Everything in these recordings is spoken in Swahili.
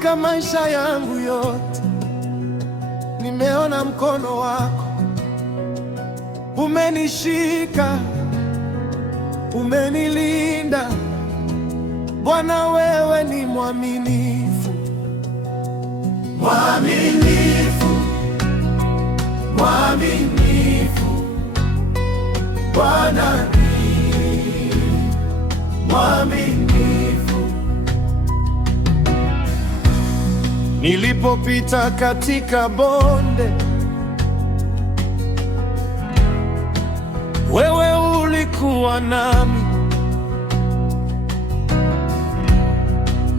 Katika maisha yangu yote nimeona mkono wako, umenishika, umenilinda. Bwana, wewe ni mwaminifu, mwaminifu, mwaminifu. Bwana ni mwaminifu. Nilipopita katika bonde, wewe ulikuwa nami.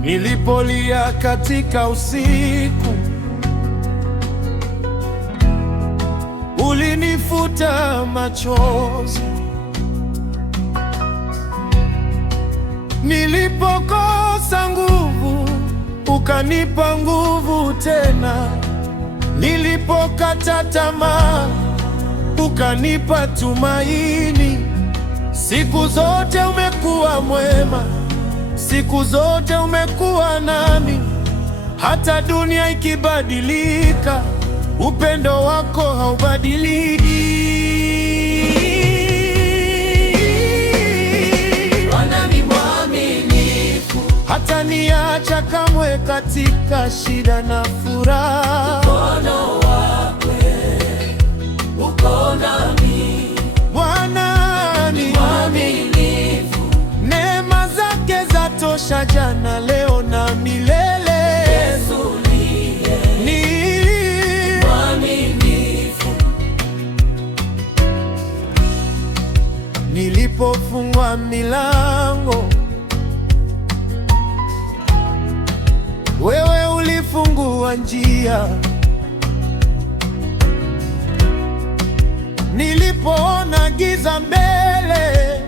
Nilipolia katika usiku, ulinifuta machozi. Nilipokosa nguvu, ukanipa nguvu tena. Nilipokata tamaa, ukanipa tumaini. Siku zote umekuwa mwema, siku zote umekuwa nami. Hata dunia ikibadilika, upendo wako haubadiliki. Bwana ni mwaminifu, hata niacha kamwe katika shida na furaha. Mkono wake uko nami. Bwana ni mwaminifu, neema zake zatosha jana, leo na milele. Yesu ni mwaminifu. Nilipofungwa milango, wewe ulifungua njia. Nilipoona giza mbele,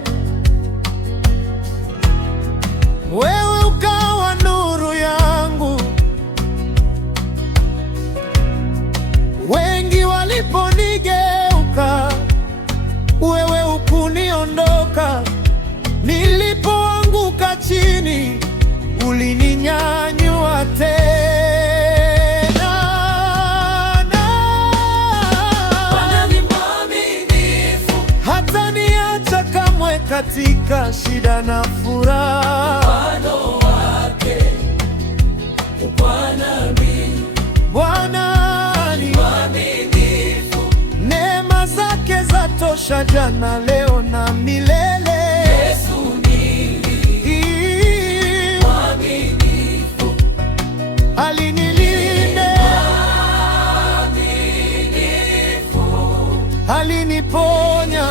wewe ukawa nuru yangu. Wengi waliponigeuka, wewe hukuniondoka. Nilipoanguka chini, ulininyanyua tena. Bwana ni mwaminifu, hata niacha kamwe katika shida na furaha. Mkono wake uko nami. Bwana ni mwaminifu, neema zake zatosha jana, leo na milele. Yesu ni mwaminifu, alinilinda, aliniponya,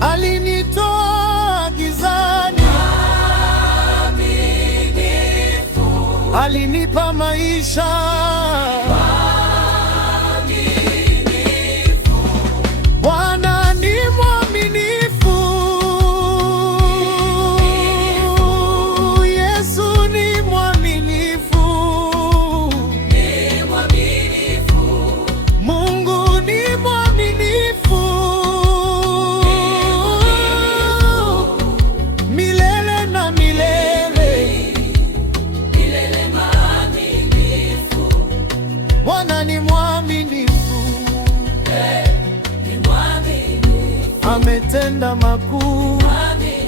alinitoa gizani, alinipa maisha. Bwana ni mwaminifu, Yesu ni mwaminifu, Mungu ni mwaminifu, milele na milele. Bwana ni mwaminifu, ametenda makuu.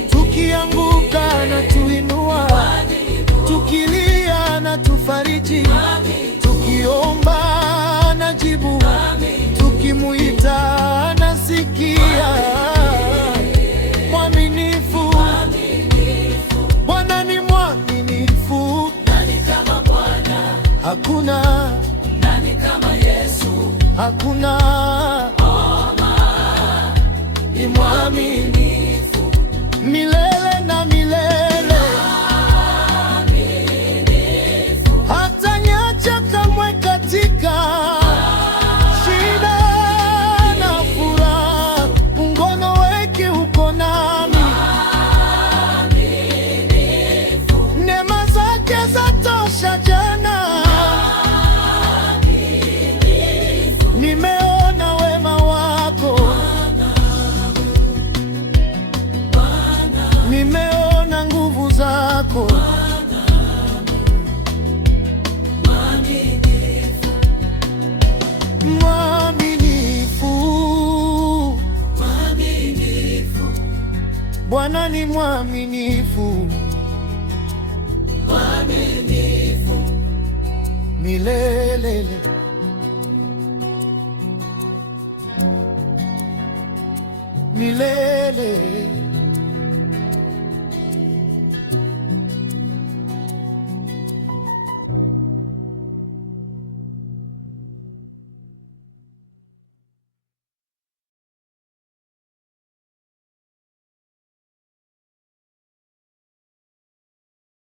Tukianguka anatuinua, tukilia anatufariji, tukiomba anajibu, tukimuita anasikia. Mwaminifu, Bwana ni mwaminifu. Nani kama Bwana? Hakuna. Nani kama Yesu? Hakuna. Ni mwaminifu milele na milele. Hata niacha kamwe katika shida na furaha. Mkono wake uko nami. Neema zake zatosha jana. Nimeona wema wako, nimeona nguvu Bwana ni mwaminifu, mwaminifu milele. Milele.